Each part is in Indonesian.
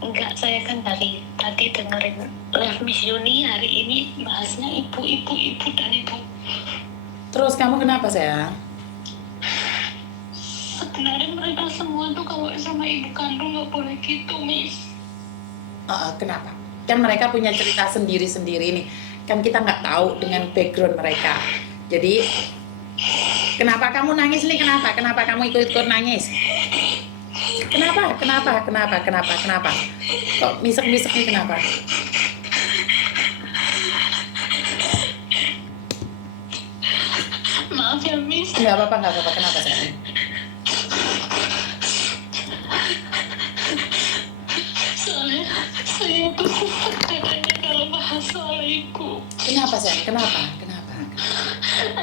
Enggak, saya kan dari tadi dengerin live Miss Yuni hari ini bahasnya ibu dan ibu. Terus kamu kenapa sayang? Sebenarnya mereka semua tuh kalau sama ibu kandung nggak boleh gitu, Miss. Kenapa? Kan mereka punya cerita sendiri-sendiri nih. Kan kita nggak tahu dengan background mereka. Jadi kenapa kamu nangis nih? Kenapa kamu ikut-ikut nangis? Kenapa? Kok misek-misek nih kenapa? Maaf ya, Miss. Nggak apa-apa. Kenapa sayang? Soalnya saya tuh susah katanya kalau bahas soal ibu. Kenapa sayang? Kenapa?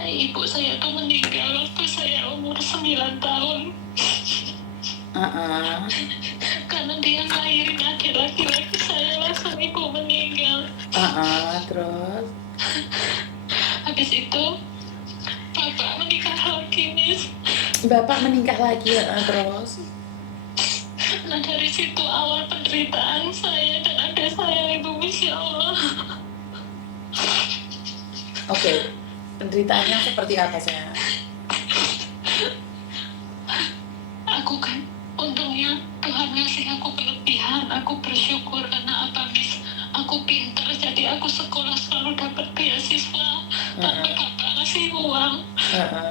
Ibu saya tuh meninggal waktu saya umur 9 tahun. Karena dia ngelahirin adik laki-laki saya, langsung ibu meninggal. Terus? Habis itu bapak menikah lagi, Miss. Bapak menikah lagi, terus? Nah dari situ awal penderitaan saya dan adik saya itu, Miss, ya Allah. Oke, penderitaannya seperti apa sayang? Aku kan untungnya Tuhan ngasih aku kelebihan, aku bersyukur karena apa, Miss? Aku pintar jadi aku sekolah selalu dapat beasiswa tanpa bapak ngasih uang.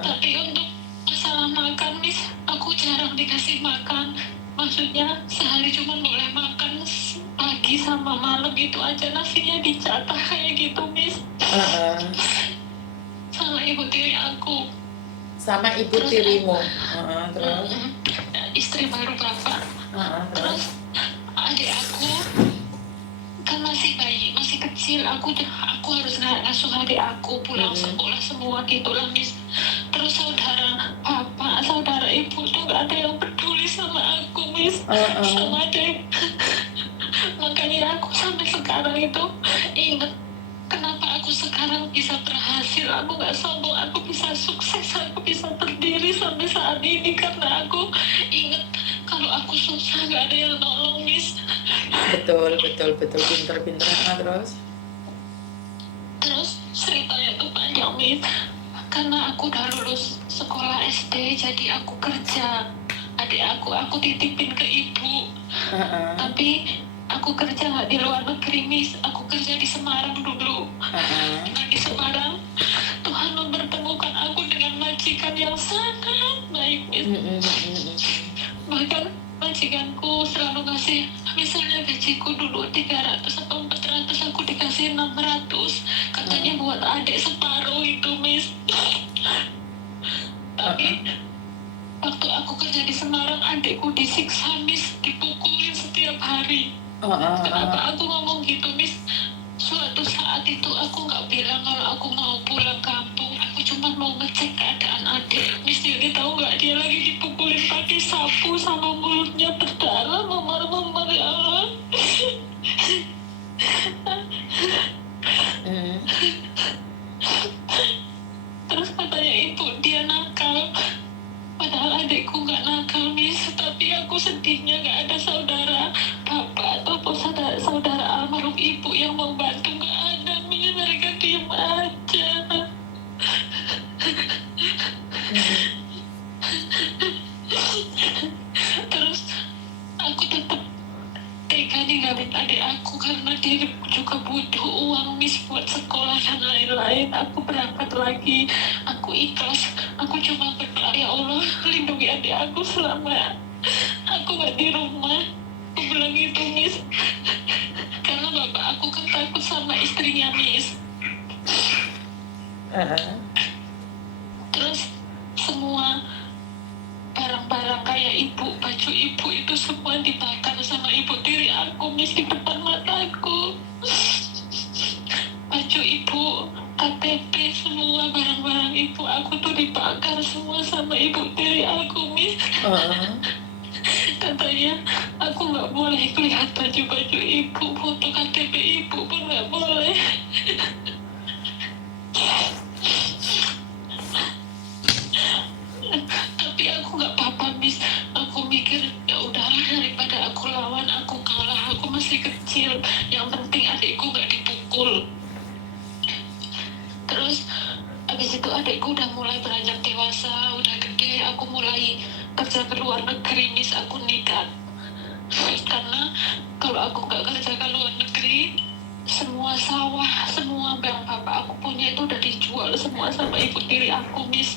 Tapi untuk masalah makan, Miss, aku jarang dikasih makan. Maksudnya sehari cuma boleh makan pagi sama malam, itu aja nasinya dicatah kayak gitu, Miss. Sama ibu tiri aku. Sama ibu tirimu. Terus? Istri baru bapak. Terus adik aku kan masih bayi, masih kecil. Aku harus ngasuh adik aku, pulang sekolah semua gitulah, Miss. Terus saudara bapak, saudara ibu tuh gak ada yang peduli sama aku, Miss. Sama adik. Makanya aku sampai sekarang itu ingat kenapa aku sekarang bisa berhasil. Aku gak sombong, aku bisa sukses, aku bisa berdiri sampai saat ini karena aku ingat kalau aku susah gak ada yang nolong, Miss. Betul, pinter. Terus ceritanya tuh panjang, Miss. Karena aku udah lulus sekolah SD, jadi aku kerja. Adik aku titipin ke ibu. Tapi aku kerja nggak di luar negeri, Miss. Aku kerja di Semarang dulu. Nah di Semarang Tuhan mempertemukan aku dengan majikan yang sangat baik, Miss. Bahkan majikanku selalu ngasih, misalnya gajiku dulu 300 atau 400, aku dikasih 600. Katanya buat adik separuh itu, Miss. Tapi waktu aku kerja di Semarang, adikku disiksa, Miss, dipukulin setiap hari. Kenapa aku ngomong gitu, Miss? Suatu saat itu aku nggak bilang kalau aku mau pulang kampung. Aku cuma mau ngecek keadaan adik. Miss Yuni tahu nggak, dia lagi dipukulin pakai sapu sama mulutnya berdarah, memar-memar, ya Allah. Terus katanya ibu dia nakal. Padahal adikku nggak nakal, Miss. Tapi aku sedihnya nggak ada saudara bapak ataupun saudara almarhum ibu yang mau bantu. Nggak ada, Miss. Mereka diem aja. Terus aku tetap tega ninggalin adik aku karena dia juga butuh uang, Miss, buat sekolah dan lain-lain. Aku berangkat lagi, aku ikhlas. Aku cuma berdoa, ya Allah lindungi adik aku selama aku gak di rumah. Aku bilang gitu, Miss. Karena bapak aku kan takut sama istrinya, Miss. Terus semua barang-barang kayak ibu, baju ibu itu semua dibakar sama ibu tiri aku, Miss, di depan mataku. Baju ibu, KTP, semua barang-barang ibu aku tuh dibakar semua sama ibu tiri aku, Miss. Katanya aku nggak boleh lihat baju-baju ibu, foto KTP ibu pun nggak boleh. Tapi aku nggak apa-apa, Miss. Aku mikir ya udahlah, daripada aku lawan, aku kalah, aku masih kecil, yang penting adikku nggak dipukul. Terus habis itu adikku udah mulai beranjak dewasa, udah gede, aku mulai kerja ke luar negeri, Miss. Aku nikah karena kalau aku nggak kerja ke luar negeri, semua sawah, semua yang bapak aku punya itu udah dijual semua sama ibu tiri aku, Miss.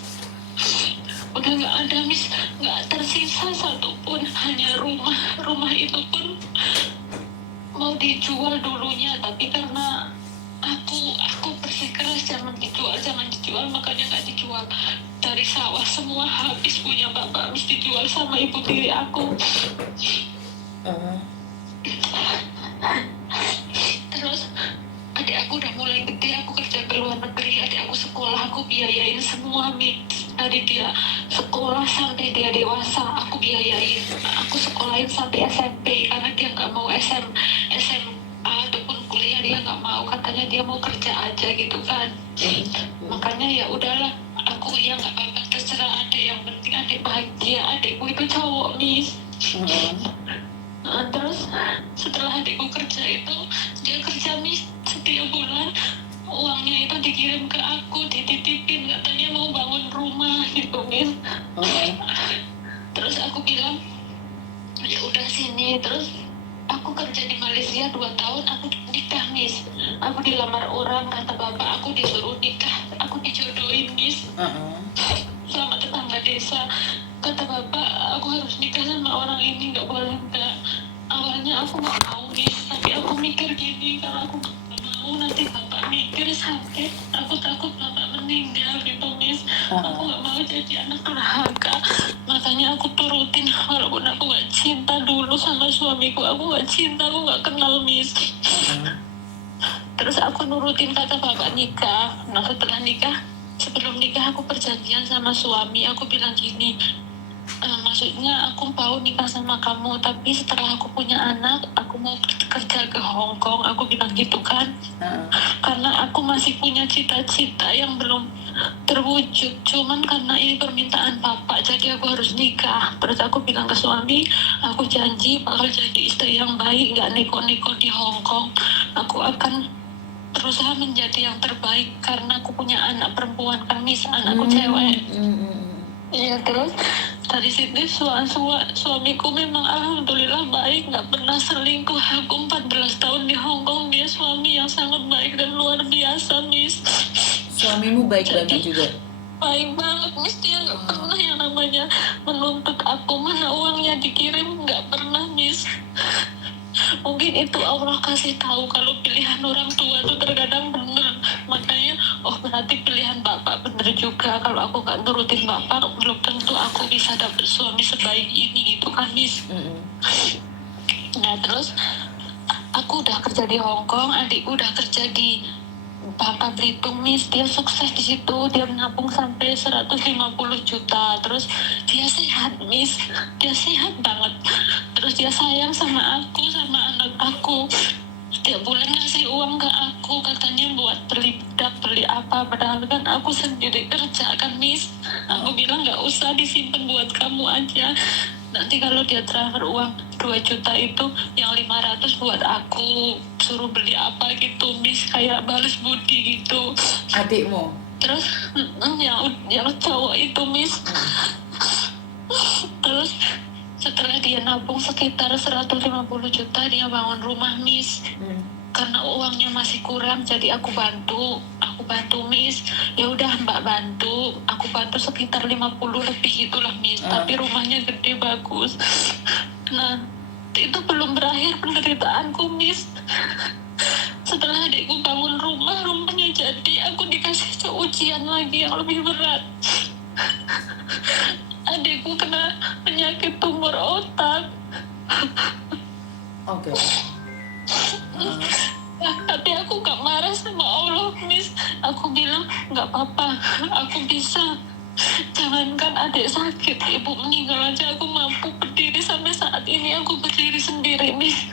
Udah nggak ada, Miss, nggak tersisa satupun, hanya rumah itu pun mau dijual dulunya, tapi karena aku bersikeras jangan dijual, makanya nggak dijual. Dari sawah semua habis punya bapak, Miss, dijual sama ibu tiri aku. Terus adik aku udah mulai gede, aku kerja ke luar negeri, adik aku sekolah, aku biayain semua, Miss. Dari dia sekolah sampai dia dewasa, aku biayain. Aku sekolahin sampai SMP karena dia nggak mau SMA ataupun kuliah, dia nggak mau, katanya dia mau kerja aja gitu kan. Makanya ya udahlah, aku ya nggak apa-apa, terserah adik, yang penting adik bahagia. Adikku itu cowok, Miss. Terus setelah adikku kerja itu, dia kerja, Miss, setiap bulan uangnya itu dikirim ke aku, dititipin, katanya mau bangun rumah gitu, Miss. Terus aku bilang ya udah sini. Terus aku kerja di Malaysia 2 tahun, aku nikah, Miss. Aku dilamar orang, kata bapak aku disuruh nikah, aku dijodohin, Miss. Sama tetangga desa. Kata bapak aku harus nikah sama orang ini, nggak boleh enggak. Awalnya aku nggak mau, Miss, tapi aku mikir gini, kalau aku nggak mau nanti bapak mikir sakit, aku takut bapak meninggal gitu, Miss. Aku nggak mau jadi anak durhaka, makanya aku turutin walaupun aku nggak cinta dulu sama suamiku, aku nggak cinta, aku nggak kenal, Miss. Terus aku nurutin kata bapak nikah. Nah setelah nikah, sebelum nikah aku perjanjian sama suami, aku bilang gini, maksudnya aku mau nikah sama kamu, tapi setelah aku punya anak, aku mau kerja ke Hong Kong, aku bilang gitu kan. Karena aku masih punya cita-cita yang belum terwujud, cuman karena ini permintaan bapak, jadi aku harus nikah. Terus aku bilang ke suami, aku janji bakal jadi istri yang baik, gak neko-neko di Hong Kong. Aku akan berusaha menjadi yang terbaik karena aku punya anak perempuan kan, Miss, anakku cewek. Iya, terus dari situ suamiku memang alhamdulillah baik, nggak pernah selingkuh. Aku 14 tahun di Hong Kong, dia suami yang sangat baik dan luar biasa, Miss. Suamimu baik banget juga? Baik banget, Miss. Dia nggak pernah yang namanya menuntut aku, mana uangnya dikirim, nggak pernah, Miss. Mungkin itu Allah kasih tahu kalau pilihan orang tua itu terkadang benar. Makanya berarti pilihan bapak benar juga. Kalau aku nggak nurutin bapak, belum tentu aku bisa dapet suami sebaik ini gitu kan, Miss. Nah terus aku udah kerja di Hong Kong, adikku udah kerja di Bangka Belitung, Miss. Dia sukses di situ, dia menabung sampai 150 juta. Terus dia sehat, Miss, dia sehat banget. Terus dia sayang sama aku, sama anak aku. Setiap bulan ngasih uang ke aku, katanya buat beli bedak, beli apa. Padahal kan aku sendiri kerja kan, Miss. Aku bilang nggak usah, disimpan buat kamu aja. Nanti kalau dia transfer uang 2 juta itu, yang 500 buat aku, suruh beli apa gitu, Miss, kayak balas budi gitu. Adikmu? Terus yang cowok itu, Miss. Terus setelah dia nabung sekitar 150 juta, dia bangun rumah, Miss. Karena uangnya masih kurang, jadi aku bantu, Miss. Ya udah Mbak bantu, aku bantu sekitar 50 lebih itulah, Miss. Tapi rumahnya gede, bagus. Nah itu belum berakhir penderitaanku, Miss. Setelah adikku bangun rumahnya jadi, aku dikasih ujian lagi yang lebih berat. Adikku kena penyakit tumor otak. Oke. Tapi aku gak marah sama Allah, Miss. Aku bilang gak apa-apa, aku bisa. Jangankan adik sakit, ibu meninggal aja aku mampu berdiri. Sampai saat ini aku berdiri sendiri, Miss.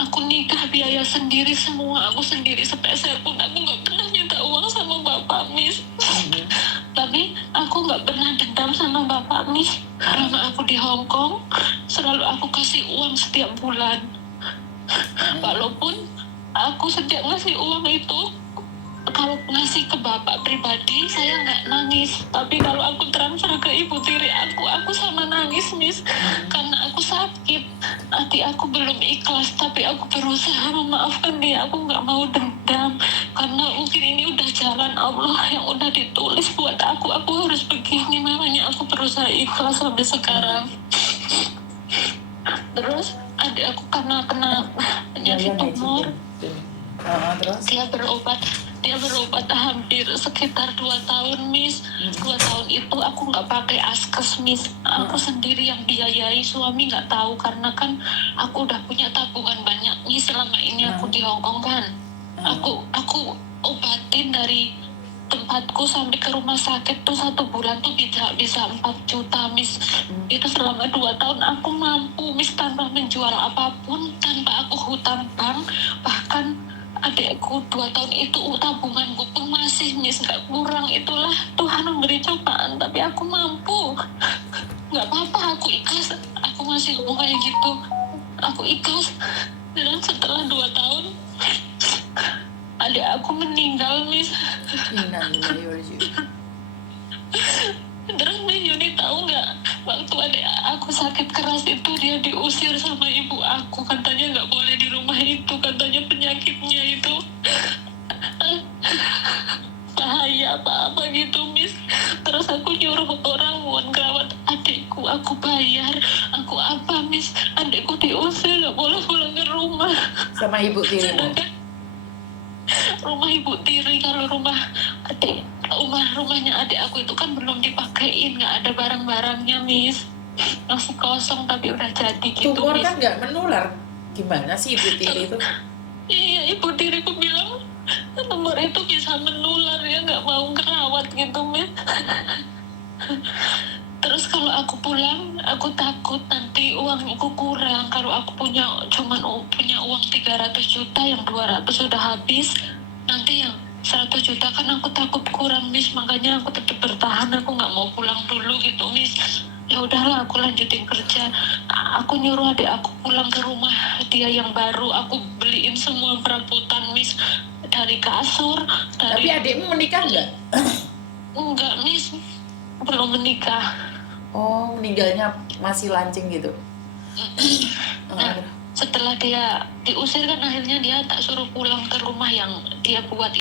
Aku nikah biaya sendiri semua, aku sendiri, sepeser pun aku gak pernah minta uang sama bapak, Miss. Tapi aku gak pernah dendam sama bapak, Miss. Karena aku di Hong Kong, selalu aku kasih uang setiap bulan. aku sejak ngasih uang itu, kalau ngasih ke bapak pribadi saya nggak nangis, tapi kalau aku transfer ke ibu tiri aku sama nangis, Miss. Karena aku sakit, hati aku belum ikhlas, tapi aku berusaha memaafkan dia. Aku nggak mau dendam, karena mungkin ini udah jalan Allah yang udah ditulis buat aku harus begini, makanya aku berusaha ikhlas sampai sekarang. Terus adik aku karena kena penyakit tumor, terus dia berobat hampir sekitar 2 tahun, Miss. 2 tahun itu aku nggak pakai askes, Miss. Aku sendiri yang biayai, suami nggak tahu karena kan aku udah punya tabungan banyak, Miss. Selama ini aku di Hong Kong kan, aku obatin dari tempatku sampai ke rumah sakit tuh 1 bulan tuh bisa 4 juta, Miss. Itu selama 2 tahun aku mampu, Miss, tanpa menjual apapun, tanpa aku hutang bank. Bahkan adekku 2 tahun itu tabunganku pun masih, Miss, nggak kurang. Itulah Tuhan memberi cobaan, tapi aku mampu. Nggak apa-apa, aku ikhlas. Aku masih ngomong kayak gitu, aku ikhlas. Dan setelah 2 tahun adik aku meninggal, Miss. Terus Miss Yuni tahu nggak, waktu adik aku sakit keras itu dia diusir sama ibu aku, katanya nggak boleh di rumah itu, katanya penyakitnya itu bahaya apa gitu, Miss. Terus aku nyuruh orang buat ngerawat adikku, aku bayar, aku apa, Miss. Adikku diusir, nggak boleh pulang ke rumah sama ibu tiri. Rumah ibu tiri, kalau rumahnya adik aku itu kan belum dipakein, nggak ada barang-barangnya, Miss. Masih kosong tapi udah jadi gitu, Tumor Miss. kan nggak menular, gimana sih ibu tiri itu? Iya, ibu tiriku bilang tumor itu bisa menular, ya nggak mau ngerawat gitu, Miss. Terus kalau aku pulang, aku takut nanti uangku kurang. Kalau aku punya uang 300 juta, yang 200 sudah habis, nanti yang 100 juta kan aku takut kurang, Miss. Makanya aku tetap bertahan, aku nggak mau pulang dulu gitu, Miss. Ya udahlah, aku lanjutin kerja. Aku nyuruh adik aku pulang ke rumah dia yang baru. Aku beliin semua perabotan, Miss, dari kasur, Tapi adikmu menikah nggak? Enggak, Miss, belum menikah. Oh, meninggalnya masih lancing gitu. Nah, setelah dia diusir kan akhirnya dia tak suruh pulang ke rumah yang dia buat